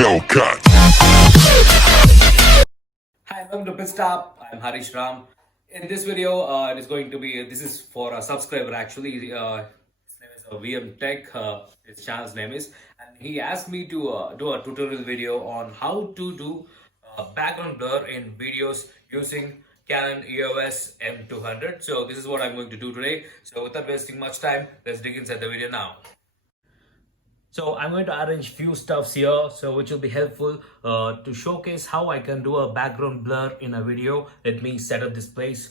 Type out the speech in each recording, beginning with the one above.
Hellcat. Hi, welcome to Pitstop. I'm Harish Ram. In this video, it is going to be this is for a subscriber actually. His name is VM Tech. His channel's name is, and he asked me to do a tutorial video on how to do background blur in videos using Canon EOS M200. So this is what I'm going to do today. So without wasting much time, let's dig inside the video now. So I'm going to arrange few stuffs here, so which will be helpful to showcase how I can do a background blur in a video. Let me set up this place.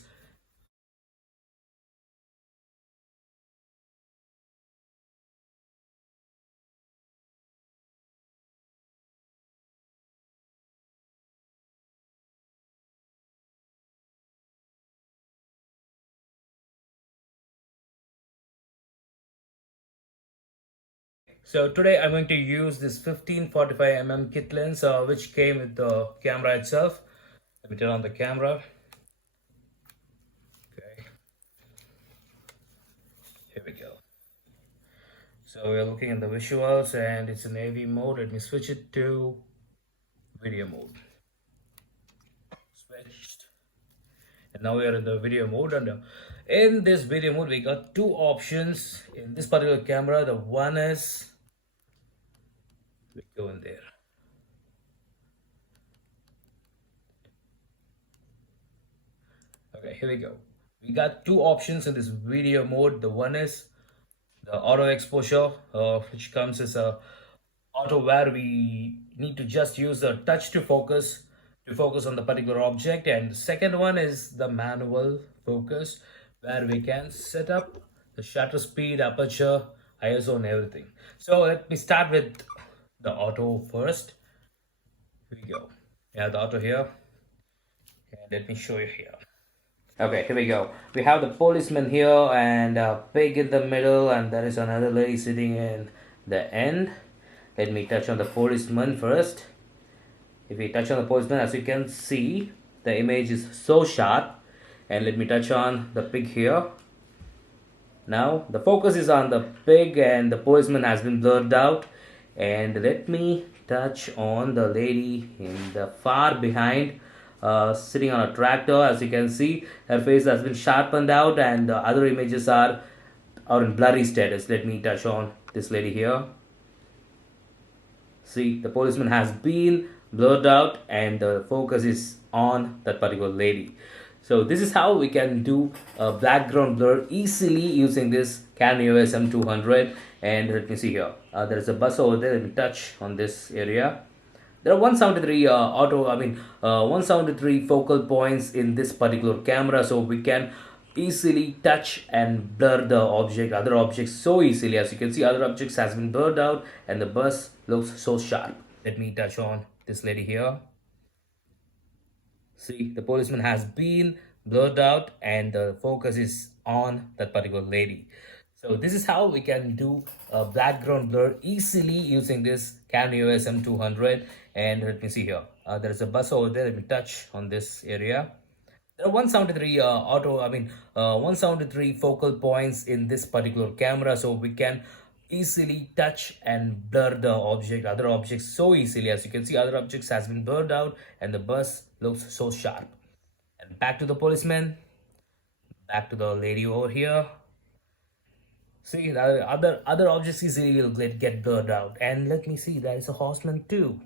So today I'm going to use this 15-45 mm kit lens, which came with the camera itself. Let me turn on the camera. Okay, here we go. So we're looking at the visuals and it's in AV mode. Let me switch it to video mode. Switched. And now we are in the video mode, and in this video mode we got two options in this particular camera. The one is, we go in there. Okay, here we go. We got two options in this video mode. The one is the auto exposure, which comes as a auto, where we need to just use the touch to focus on the particular object, and the second one is the manual focus, where we can set up the shutter speed, aperture, ISO and everything. So let me start with the auto first. Here we go. We have the auto here, and let me show you here. Okay, here we go. We have the policeman here and a pig in the middle, and there is another lady sitting in the end. Let me touch on the policeman first. If we touch on the policeman, as you can see, the image is so sharp. And let me touch on the pig here. Now the focus is on the pig and the policeman has been blurred out. And let me touch on the lady in the far behind, sitting on a tractor. As you can see, her face has been sharpened out and the other images are in blurry status. Let me touch on this lady here. See, the policeman has been blurred out and the focus is on that particular lady. So this is how we can do a background blur easily using this Canon EOS M200. And let me see here. There is a bus over there. Let me touch on this area. There are 173 173 focal points in this particular camera, so we can easily touch and blur the other objects so easily. As you can see, other objects has been blurred out and the bus looks so sharp. Let me touch on this lady here. See, the policeman has been blurred out and the focus is on that particular lady. So this is how we can do a background blur easily using this Canon EOS M200. And let me see here. There is a bus over there. Let me touch on this area. There are 173 173 focal points in this particular camera, so we can easily touch and blur the other objects so easily. As you can see, other objects has been blurred out and the bus looks so sharp. And back to the policeman, back to the lady over here. See, the other objects easily will get blurred out. And let me see, there is a horseman too.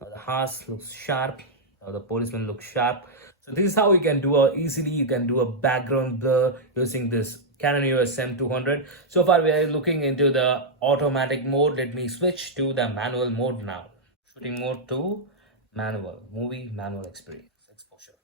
Now the horse looks sharp. Now the policeman looks sharp. So this is how you can do you can do a background blur using this Canon EOS M200. So far we are looking into the automatic mode. Let me switch to the manual mode now. Shooting mode to manual, movie manual experience exposure.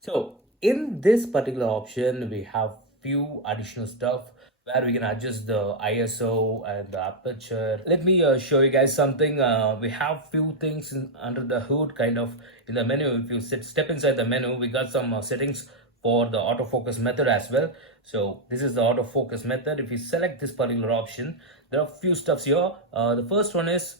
So in this particular option, we have few additional stuff where we can adjust the ISO and the aperture. Let me show you guys something. We have few things under the hood, kind of in the menu. If you step inside the menu, we got some settings for the autofocus method as well. So this is the autofocus method. If you select this particular option, there are few stuffs here. The first one is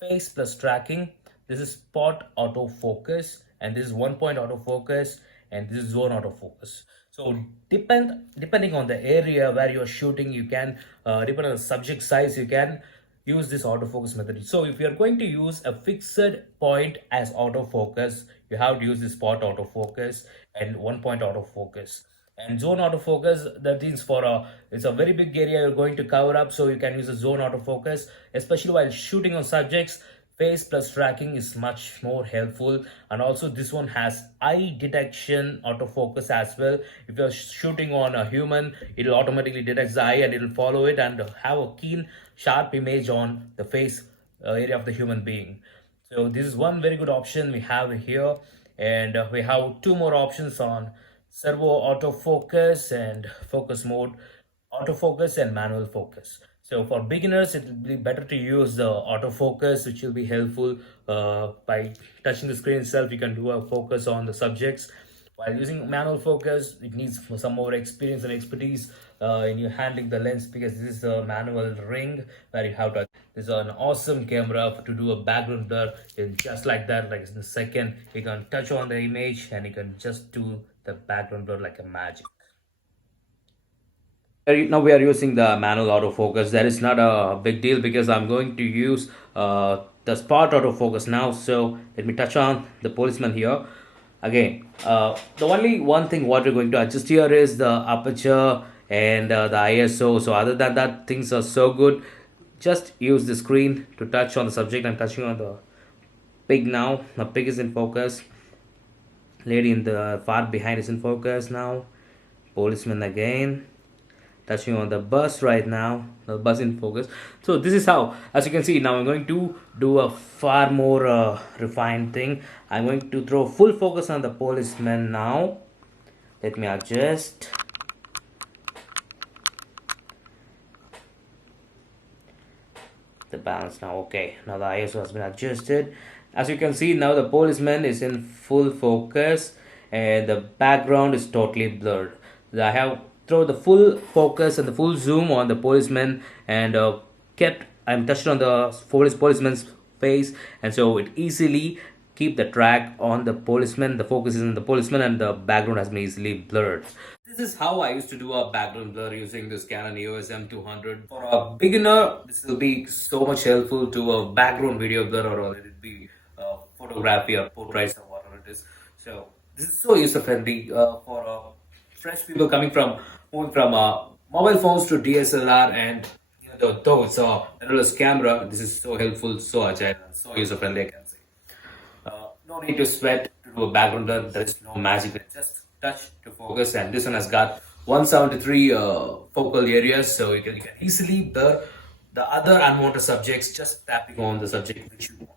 face plus tracking. This is spot autofocus, and this is 1-point autofocus, and this is zone autofocus. So depending on the area where you're shooting, you can depend on the subject size, you can use this autofocus method. So if you are going to use a fixed point as autofocus, you have to use this spot autofocus and one point autofocus. And zone autofocus, that means for a, it's a very big area you're going to cover up, so you can use a zone autofocus, especially while shooting on subjects. Face plus tracking is much more helpful, and also this one has eye detection autofocus as well. If you're shooting on a human, it'll automatically detect the eye and it'll follow it and have a keen sharp image on the face area of the human being. So this is one very good option we have here, and we have two more options on servo autofocus and focus mode autofocus and manual focus. So for beginners, it will be better to use the autofocus, which will be helpful. By touching the screen itself, you can do a focus on the subjects. While using manual focus, it needs some more experience and expertise in you handling the lens, because this is a manual ring where you have to. This is an awesome camera to do a background blur in just like that, like in a second. You can touch on the image and you can just do the background blur like a magic. Now we are using the manual autofocus. That is not a big deal because I'm going to use the spot autofocus now. So let me touch on the policeman here. Again, the only one thing what we're going to adjust here is the aperture and the ISO. So other than that, things are so good. Just use the screen to touch on the subject. I'm touching on the pig now. The pig is in focus. Lady in the far behind is in focus now. Policeman again. Touching on the bus right now, the bus in focus. So this is how, as you can see, now I'm going to do a far more refined thing. I'm going to throw full focus on the policeman now. Let me adjust. The balance now. Okay, now the ISO has been adjusted. As you can see, now the policeman is in full focus and the background is totally blurred. I have throw the full focus and the full zoom on the policeman and I'm touched on the policeman's face, and so it easily keep the track on the policeman. The focus is on the policeman and the background has been easily blurred. This is how I used to do a background blur using this Canon EOS M200. For a beginner, this will be so much helpful to a background video blur, or let it be photography or portraits or whatever it is. So this is so user friendly for fresh people moving from mobile phones to DSLR, and though it's a mirrorless camera, this is so helpful, so agile, so user friendly, I can say. No need to sweat to do a background blur. There is no magic. It's just touch to focus, and this one has got 173 focal areas, so you can easily blur the other unwanted subjects just tapping on the subject which you want.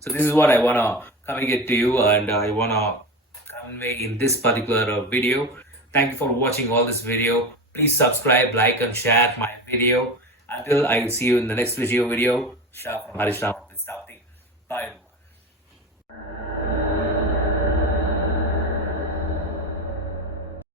So this is what I wanna communicate to you, and I wanna convey in this particular video. Thank you for watching all this video. Please subscribe, like, and share my video. Until I see you in the next video, Shah from Harish Ram. Bye everyone.